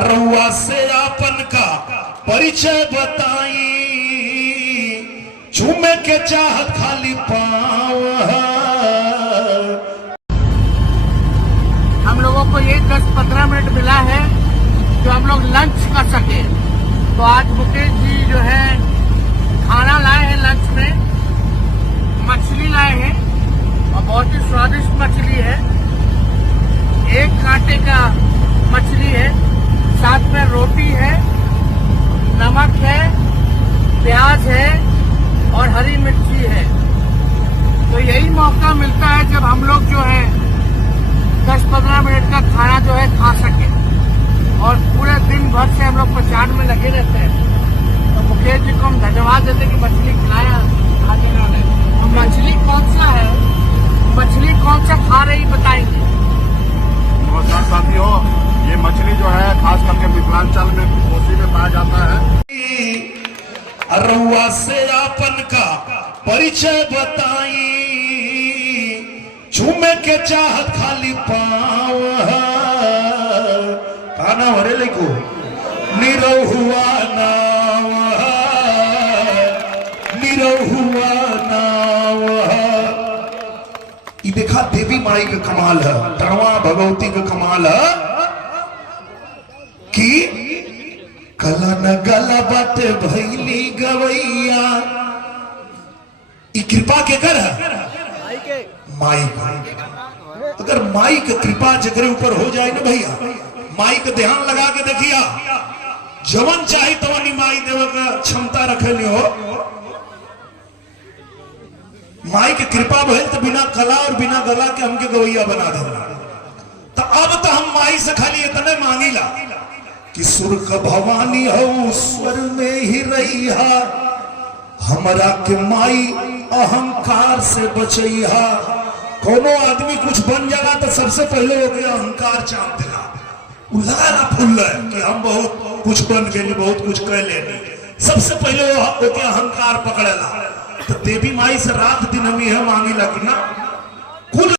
रउआ से आपन का परिचय बताई, झूमे के चाहत खाली पाँव। हम लोगों को ये 10-15 मिनट मिला है जो हम लोग लंच कर सके। तो आज मुकेश जी जो है खाना लाए हैं, लंच में मछली लाए हैं और बहुत ही स्वादिष्ट मछली है। एक कांटे का मछली है, साथ में रोटी है, नमक है, प्याज है और हरी मिर्ची है। तो यही मौका मिलता है जब हम लोग जो है 10-15 मिनट का खाना जो है खा सके। और पूरे दिन भर से हम लोग प्रचार में लगे रहते हैं। तो मुकेश जी को हम धन्यवाद देते कि मछली खिलाया आज इन्होंने। तो मछली कौन सा है, मछली कौन सा खा रही बताएंगे। नमस्कार साथियों, ये मछली जो है खास करके मिथिलांचल में कोसी में पाया जाता है। रउआ से आपन का परिचय बताई, झूमे के चाहत खाली पाँव। खाना हरे लिखो निरहुआ नाव, निरहुआ नाव। ये देखा देवी माई का कमाल है, तड़वा भगवती का कमाल है कि कला न गला बात भैली गवैया। कृपा के कर माई का। अगर माई का कृपा जगरे ऊपर हो जाए ना भैया, माई का ध्यान लगा के देखिया, जवन चाहे तो माई देव का क्षमता रखे हो। माई की कृपा भइल तो बिना कला और बिना गला के हमके गवैया बना देना। तो अब तो हम माई से खाली इतने मांगीला कि सुर का भवानी हो स्वर में ही रहिया, हमरा के माई अहंकार से बचैया। कोनो आदमी कुछ बन जाएगा तो सबसे पहले हो गया अहंकार चाप देगा, लगा ना फूल कि हम बहुत कुछ बन गए, बहुत कुछ कर लेने। सबसे पहले वो अहंकार पकड़ेला। तो देवी माई से रात दिन हम यह मांगी लगी ना